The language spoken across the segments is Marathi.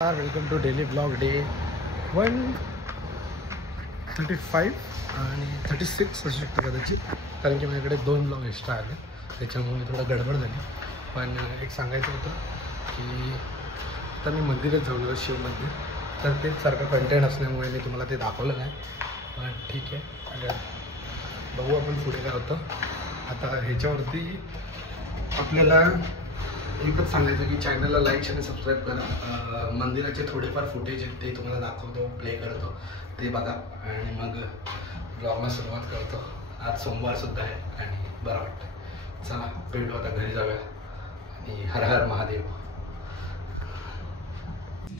Welcome to daily blog day 135 आणि 36 असू शकतं कदाचित, कारण की माझ्याकडे 2 ब्लॉग एक्स्ट्रा आले त्याच्यामुळे थोडं गडबड झाली. पण एक सांगायचं होतं की आता मी मंदिरात जाऊन शिव मंदिर, तर तेच सारखं कंटेंट असल्यामुळे मी तुम्हाला ते दाखवलं नाही. पण ठीक आहे, बघू आपण पुढे काय होतं. आता ह्याच्यावरती आपल्याला एकच सांगायचं की चॅनलला लाईक आणि सबस्क्राईब करा. मंदिराचे थोडेफार फुटेज आहेत ते तुम्हाला दाखवतो, प्ले करतो, ते बघा आणि मग ब्लॉगला सुरुवात करतो. आज सोमवारसुद्धा आहे आणि बरं वाटतं. चला भेटू, आता घरी जाऊया आणि हर हर महादेव.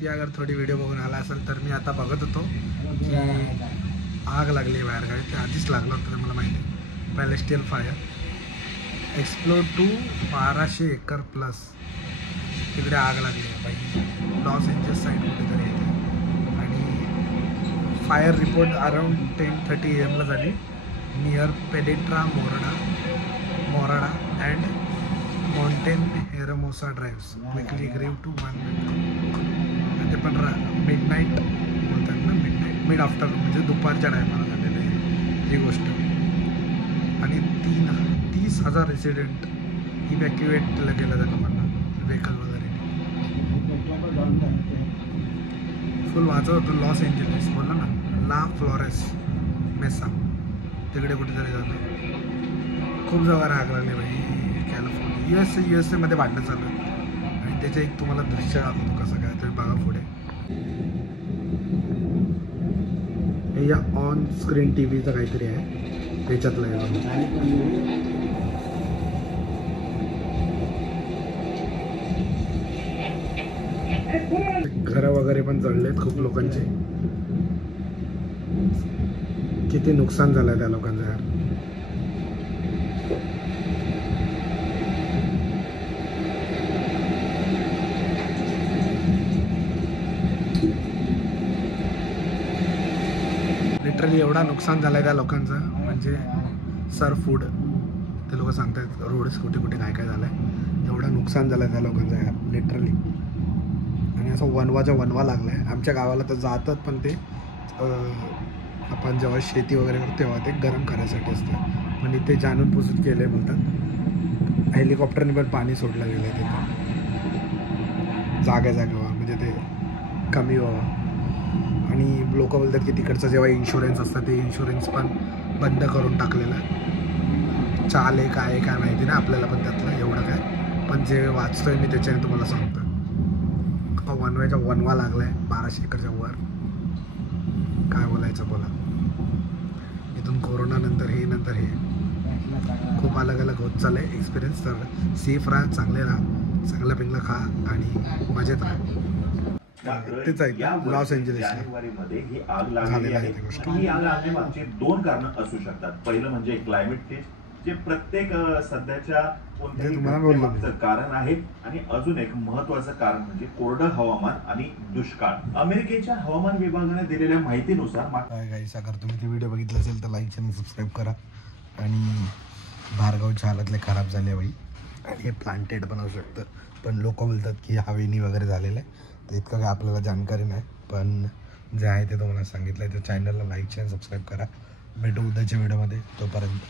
ती अगर थोडी व्हिडिओ बघून आला असेल तर मी आता बघत होतो की आग लागली बाहेर गाडी, ते आधीच लागलं होतं, मला माहिती आहे. Palisades fire explore to 1200 acre plus तिकडे आग लागली आहे बाई. लॉस एंजल्स साईड कुठेतरी येते आणि फायर रिपोर्ट अराउंड 10:30 AM ला झाली near Piedra Morada and mountain Hermosa drives quickly grew to 1 ते पण मिडनाईट बोलतात ना, मिड आफ्टरनून म्हणजे दुपारच्या टायमाला झालेलं आहे ही गोष्ट. आणि 30,000 रेसिडेंट इव्हॅक्युएट केलं त्या लोकांना, व्हेकल वगैरे फुल वाजत होतं. लॉस एंजलिस बोलला ना, ला फ्लॉरेस मेसा तिकडे कुठेतरी झालं. खूप जागा आग लागली भाई. कॅलिफोर्निया USA मध्ये वाटणं चालू आहे आणि त्याचे एक तुम्हाला दृश्य दाखवतो कसं काय, तुम्ही बघा पुढे. हे या ऑन स्क्रीन TVचं काहीतरी आहे त्याच्यातलं आहे. घरं वगैरे पण जळलेत खूप लोकांचे. किती नुकसान झालंय त्या लोकांचं यार. लिटरली एवढा नुकसान झालंय त्या लोकांचं, म्हणजे सर फूड ते लोक सांगतायत रोड्स कुठे कुठे काय काय झालंय. एवढं नुकसान झालंय त्या लोकांचं यार लिटरली. आणि असं वनवा लागला आहे. आमच्या गावाला तर जातात, पण ते आपण जेव्हा शेती वगैरे करतो तेव्हा ते गरम करायसाठी असतं. पण इथे जाणून पुसून केलं आहे बोलतात. हेलिकॉप्टरने पण पाणी सोडलं गेलं आहे तिथं जागेवर, म्हणजे ते कमी व्हावं. आणि लोक बोलतात की तिकडचं जेव्हा इन्शुरन्स असतं ते इन्शुरन्स पण बंद करून टाकलेलं आहे. चाल आहे काय माहिती नाही आपल्याला पण त्यातलं एवढं काय, पण जे वाचतोय मी त्याच्याने तुम्हाला सांगतो. वनवा लागला आहे 1200 एकरच्या वर. काय बोलायचं बोला. इथून कोरोना नंतर हे खूप अलग होत चाललं आहे एक्सपिरियन्स. तर सेफ राहा, चांगले राहा, चांगला पिंगला खा आणि मजेत राहा. तेच आहे लॉस एंजलिसला ही आग लागलेली आहे. ही आग लागण्यामागची 2 कारणं असू शकतात. पहिलं म्हणजे क्लायमेट चेंज, जे प्रत्येक सध्याच्या कोणत्याही कारण आहे. आणि अजून एक महत्वाचं कारण म्हणजे कोरडं हवामान आणि दुष्काळ. अमेरिकेच्या हवामान विभागाने दिलेल्या माहितीनुसार अगर तुम्ही ते व्हिडिओ बघितला असेल तर लाईक आणि सबस्क्राईब करा. आणि भारगावच्या हालतले खराब झाले बाई. आणि हे प्लांटेड पण असू शकतं, पण लोक बोलतात की हवेनी वगैरे झालेलं आहे. तर इतकं काय आपल्याला जानकारी नाही, पण जे आहे ते तुम्हाला सांगितलं आहे. तर चॅनलला लाईक आणि सबस्क्राईब करा. भेटू उद्याच्या व्हिडिओमध्ये. तोपर्यंत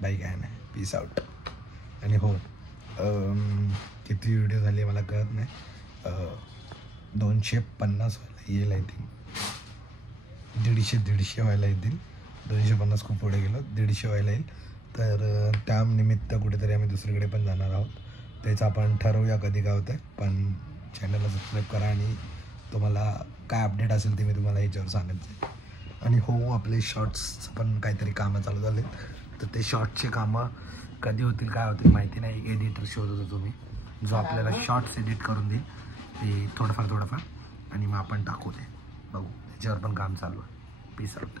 बाई काय नाही, पीस आउट. आणि हो, किती व्हिडिओ झाले मला कळत नाही. 250 व्हायला येईल आय थिंक. 150 व्हायला येतील. 250 खूप पुढे गेलो, 150 व्हायला येईल. तर त्यानिमित्त कुठेतरी आम्ही दुसरीकडे पण जाणार आहोत. त्याचं आपण ठरवूया कधी काय होतं. पण चॅनलला सबस्क्राईब करा आणि तुम्हाला काय अपडेट असेल ते मी तुम्हाला ह्याच्यावर सांगायचं. आणि हो, आपले शॉर्ट्स पण काहीतरी कामं चालू झालेत. तर ते शॉर्ट्सचे कामं कधी होतील काय होतील माहिती नाही. एडिटर शोधत होतो मी, जो आपल्याला शॉर्ट्स एडिट करून देईल ते थोडंफार आणि मग आपण टाकू ते. बघू, त्याच्यावर पण काम चालू आहे. Peace out.